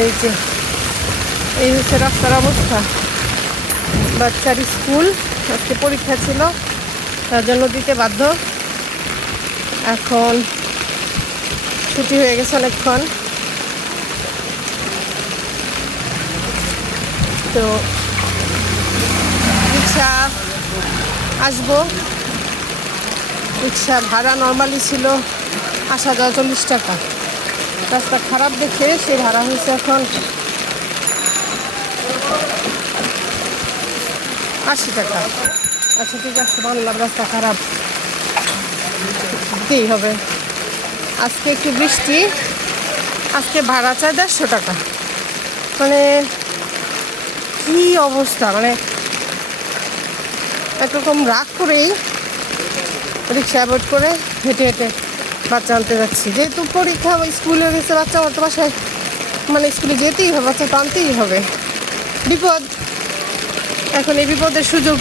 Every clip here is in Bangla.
এই যে এই হচ্ছে রাস্তার অবস্থা। বাচ্চার স্কুল আজকে পরীক্ষা ছিল, তার জন্য দিতে বাধ্য। এখন ছুটি হয়ে গেছে অনেকক্ষণ। তো রিক্সা আসবো। রিক্সা ভাড়া নর্মালি ছিল আসা যাওয়া 40 টাকা। রাস্তা খারাপ দেখে সে ভাড়া হয়েছে এখন 80 টাকা। আচ্ছা ঠিক আছে, মানলাম রাস্তা খারাপ, দিতেই হবে। আজকে একটু বৃষ্টি, আজকে ভাড়া চায় 150 টাকা। মানে কি অবস্থা, মানে একরকম রাগ করেই রিক্সা অ্যাভয়েড করে হেঁটে হেঁটে বাচ্চা আনতে যাচ্ছি। যেহেতু পরীক্ষা স্কুলে গেছে বাচ্চা, আমার তো বাসায় মানে স্কুলে যেতেই হবে, বাচ্চা তো আনতেই হবে। বিপদ, এখন এই বিপদের সুযোগ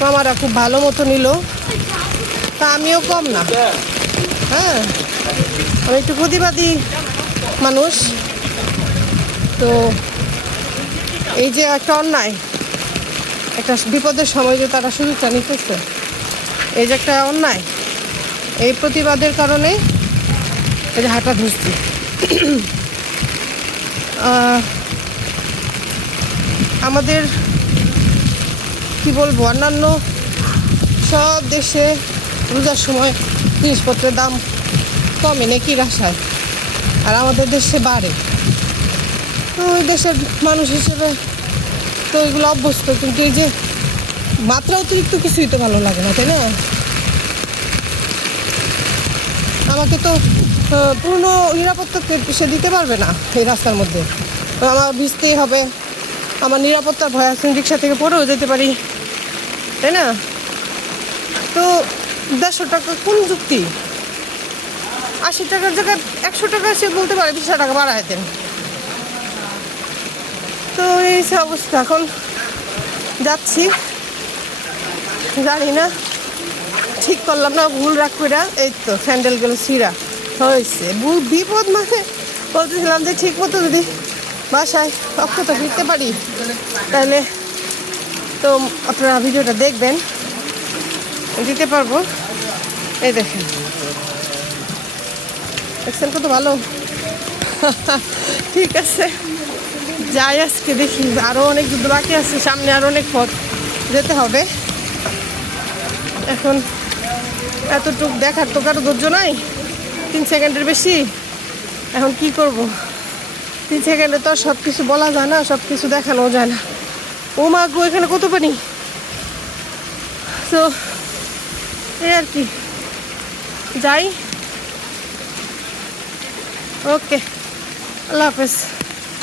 মামারা খুব ভালো মতো নিল। তা আমিও কম না, হ্যাঁ আমি একটু প্রতিবাদী মানুষ। তো এই যে একটা অন্যায়, একটা বিপদের সময় যে তারা সুযোগটা নিতেছে, এই যে একটা অন্যায়, এই প্রতিবাদের কারণে এই যে হাঁটা ধরছি। আমাদের কি বলবো, অন্যান্য সব দেশে রোজার সময় জিনিসপত্রের দাম কমে নাকি আশায়, আর আমাদের দেশে বাড়ে। তো ওই দেশের মানুষ হিসেবে তো এগুলো অভ্যস্ত, কিন্তু এই যে মাত্রা অতিরিক্ত কিছুই তো ভালো লাগে না, তাই না? আমাকে তো পূর্ণ নিরাপত্তা সে দিতে পারবে না এই রাস্তার মধ্যে। তো আমার ভিজতেই হবে, আমার নিরাপত্তার ভয় আছে, রিক্সা থেকে পড়েও যেতে পারি, তাই না? তো 150 টাকা কোন যুক্তি? 80 টাকার জায়গায় 100 টাকা সে বলতে পারে 20 টাকা বাড়ায় দেন। তো এই অবস্থা, এখন যাচ্ছি, জানি না ঠিক করলাম না ভুল রাখ করে। এই তো স্যান্ডেলগুলো ছিঁড়া হয়েছে, বিপদ। মানে বলতেছিলাম যে ঠিক মতো যদি বাসায় অক্ষত ফিরতে পারি তাহলে তো আপনারা ভিডিওটা দেখবেন, দিতে পারবো। এই দেখেন, দেখছেন কত ভালো। ঠিক আছে, যাই আজকে, দেখি আরও অনেক যুদ্ধ বাকি আছে, সামনে আরও অনেক পথ যেতে হবে। এখন এতটুকু দেখার তো কারো ধৈর্য নাই, 3 সেকেন্ডের বেশি। এখন কি করব, 3 সেকেন্ডে তো সব কিছু বলা যায় না, সব কিছু দেখানো যায় না। ও মা গো, এখানে কত পানি। তো এই আর কি, যাই। ওকে, আল্লাহ হাফেজ।